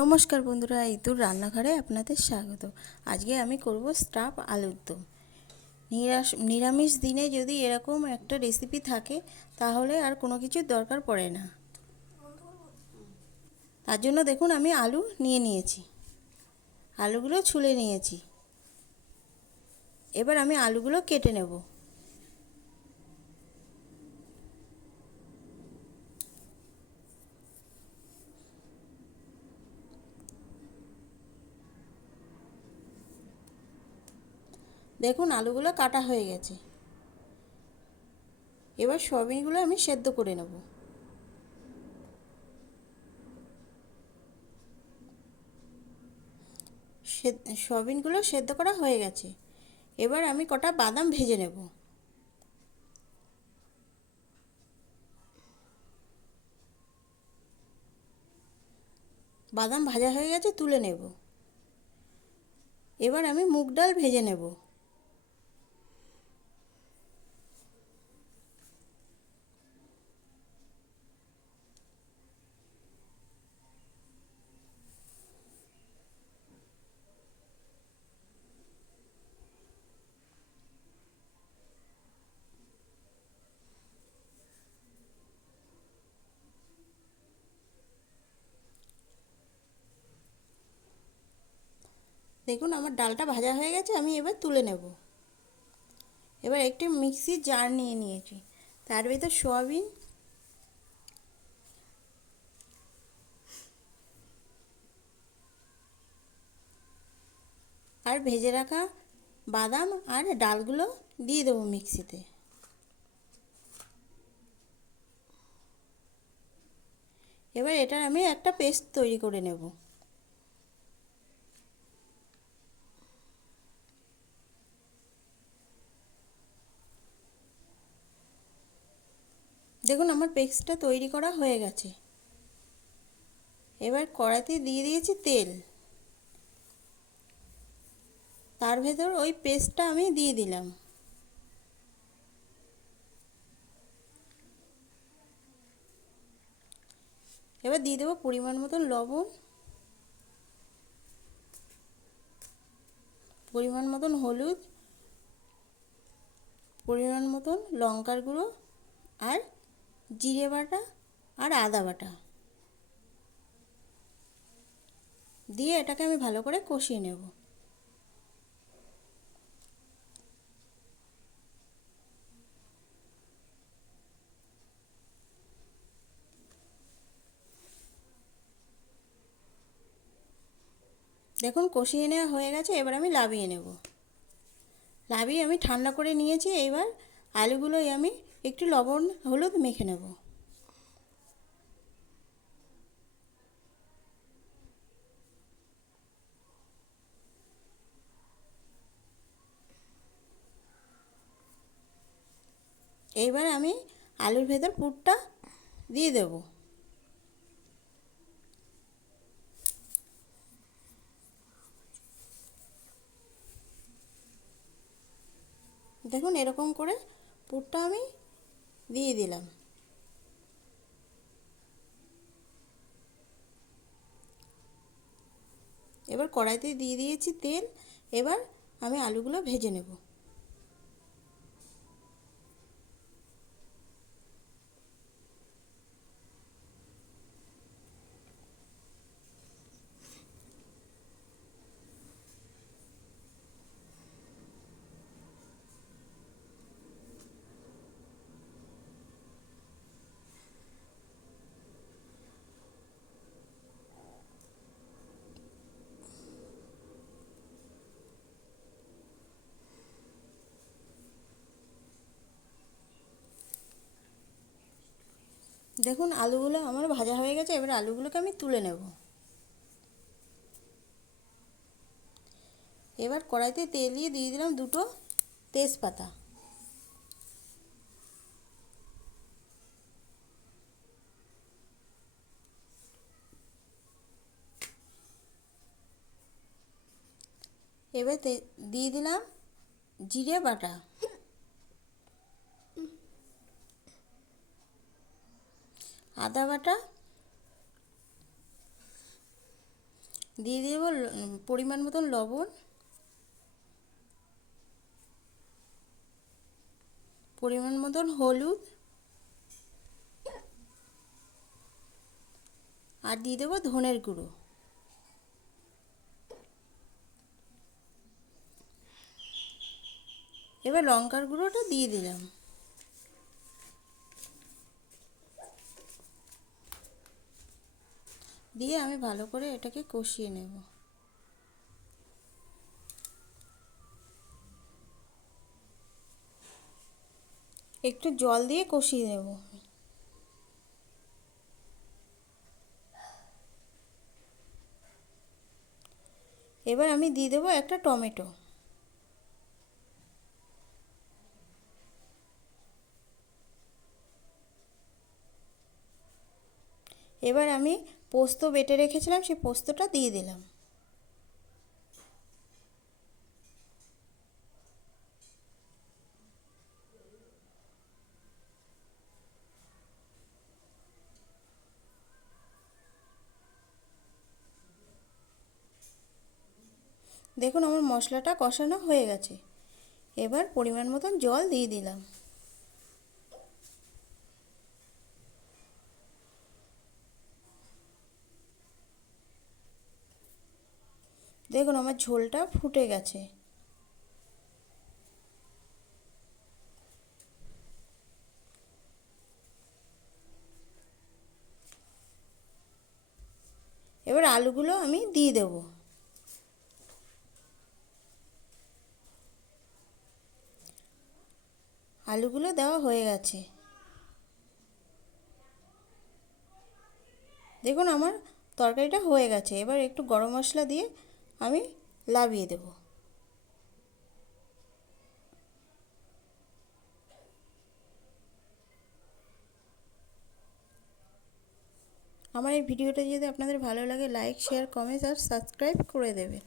নমস্কার বন্ধুরা, ইতুর রান্নাঘরে আপনাদের স্বাগত। আজকে আমি করব স্টাফ আলুর দম। নিরামিষ দিনে যদি এরকম একটা রেসিপি থাকে তাহলে আর কোনো কিছুর দরকার পড়ে না। তার জন্য দেখুন আমি আলু নিয়ে নিয়েছি, আলুগুলো ছুলে নিয়েছি। এবার আমি আলুগুলো কেটে নেব। দেখুন আলুগুলো কাটা হয়ে গেছে। এবার সয়াবিনগুলো আমি সেদ্ধ করে নেব। সয়াবিনগুলো সেদ্ধ করা হয়ে গেছে। এবার আমি কটা বাদাম ভেজে নেব। বাদাম ভাজা হয়ে গেছে, তুলে নেব। এবার আমি মুগ ডাল ভেজে নেব। দেখুন আমার ডালটা ভাজা হয়ে গেছে, আমি এবার তুলে নেব। এবার একটি মিক্সির জার নিয়ে নিয়েছি, তার ভিতর সয়াবিন আর ভেজে রাখা বাদাম আর ডালগুলো দিয়ে দেবো মিক্সিতে। এবার এটার আমি একটা পেস্ট তৈরি করে নেব। দেখুন আমার পেস্টটা তৈরি করা হয়ে গেছে। এবার কড়াইতে দিয়ে দিয়েছি তেল, তার ভেতর ওই পেস্টটা আমি দিয়ে দিলাম। এবার দিয়ে দেবো পরিমাণ মতন লবণ, পরিমাণ মতন হলুদ, পরিমাণ মতন লঙ্কার গুঁড়ো আর জিরে বাটা আর আদা বাটা দিয়ে এটাকে আমি ভালো করে কষিয়ে নেব। দেখুন কষিয়ে নেওয়া হয়ে গেছে, এবার আমি নামিয়ে নেব। নামিয়ে আমি ঠান্ডা করে নিয়েছি। এবার আলুগুলোই আমি একটু লবণ হলুদ মেখে নেব। এইবার আমি আলুর ভেতর পুরটা দিয়ে দেব। দেখুন এরকম করে পুরটা আমি দিয়ে দিলাম। এবার কড়াইতে দিয়ে দিয়েছি তেল। এবার আমি আলুগুলো ভেজে নেব। দেখুন আলুগুলো আমার ভাজা হয়ে গেছে, এবার আলুগুলোকে আমি তুলে নেব। এবার কড়াইতে তেল দিয়ে দিলাম দুটো তেজপাতা। এবার দিয়ে দিলাম জিরে বাটা, আদা বাটা দিয়ে দেব পরিমাণ মতন লবণ, পরিমাণ মতন হলুদ, আর দিয়ে দেবো ধনের গুঁড়ো। এবার লঙ্কার গুঁড়োটা দিয়ে দিলাম। দিয়ে আমি ভালো করে এটাকে কষিয়ে নেব। একটু জল দিয়ে কষিয়ে নেব। এবার আমি দিয়ে দেবো একটা টমেটো। এবার আমি পোস্ত বেটে রেখেছিলাম, সেই পোস্তটা দিয়ে দিলাম। দেখুন আমার মশলাটা কষানো হয়ে গেছে। এবার পরিমাণ মতন জল দিয়ে দিলাম। দেখুন আমার ঝোলটা ফুটে গেছে। এবার আলুগুলো আমি দিয়ে দেবো। আলুগুলো দেওয়া হয়ে গেছে। দেখুন আমার তরকারিটা হয়ে গেছে। এবার একটু গরম মশলা দিয়ে আমি নামিয়ে দেব। আমার এই ভিডিওটা যদি আপনাদের ভালো লাগে লাইক, শেয়ার, কমেন্ট আর সাবস্ক্রাইব করে দেবেন।